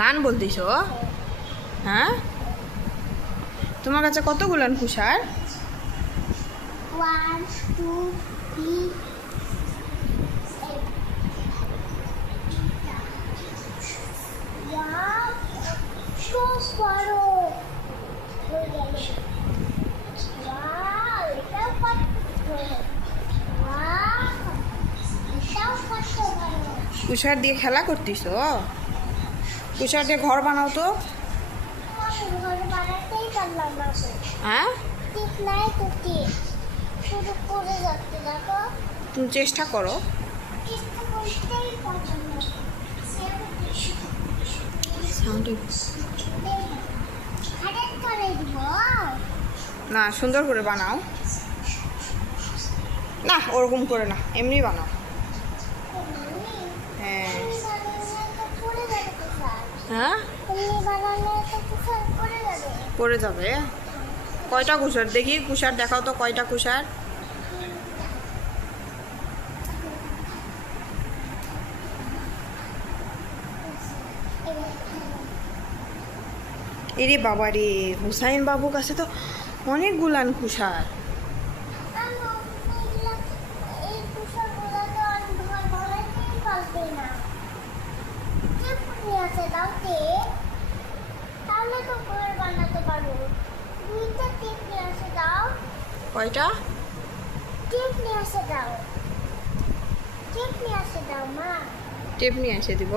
গান বলতিস? হ্যাঁ, তোমার কাছে কতগুলান কুষার? 1 2 3 কুষার দিয়ে খেলা করতিস? কুষার দিয়ে ঘর বানাও তো। হ্যাঁ, তুমি চেষ্টা করো। না, সুন্দর করে বানাও। না, ওরকম করে না, এমনি বানাও। হ্যাঁ হ্যাঁ, পড়ে যাবে। কয়টা কুষার দেখি? কুষার দেখাও তো, কয়টা কুষার? এরে বাবা রে, হুসাইন বাবুর কাছে তো অনেকগুলান কুষার। কয়টা? টেপ নিয়ে এসে দিব।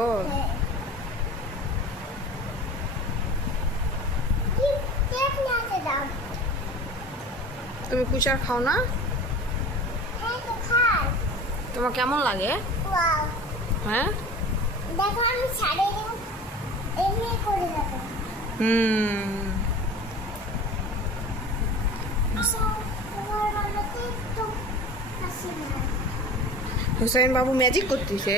তুমি কুষার খাও না? তোমার কেমন লাগে? হ্যাঁ, দেখো আমি ছাড়ে এমনি করে যাবো। হুসাইন বাবু ম্যাজিক করতেছে।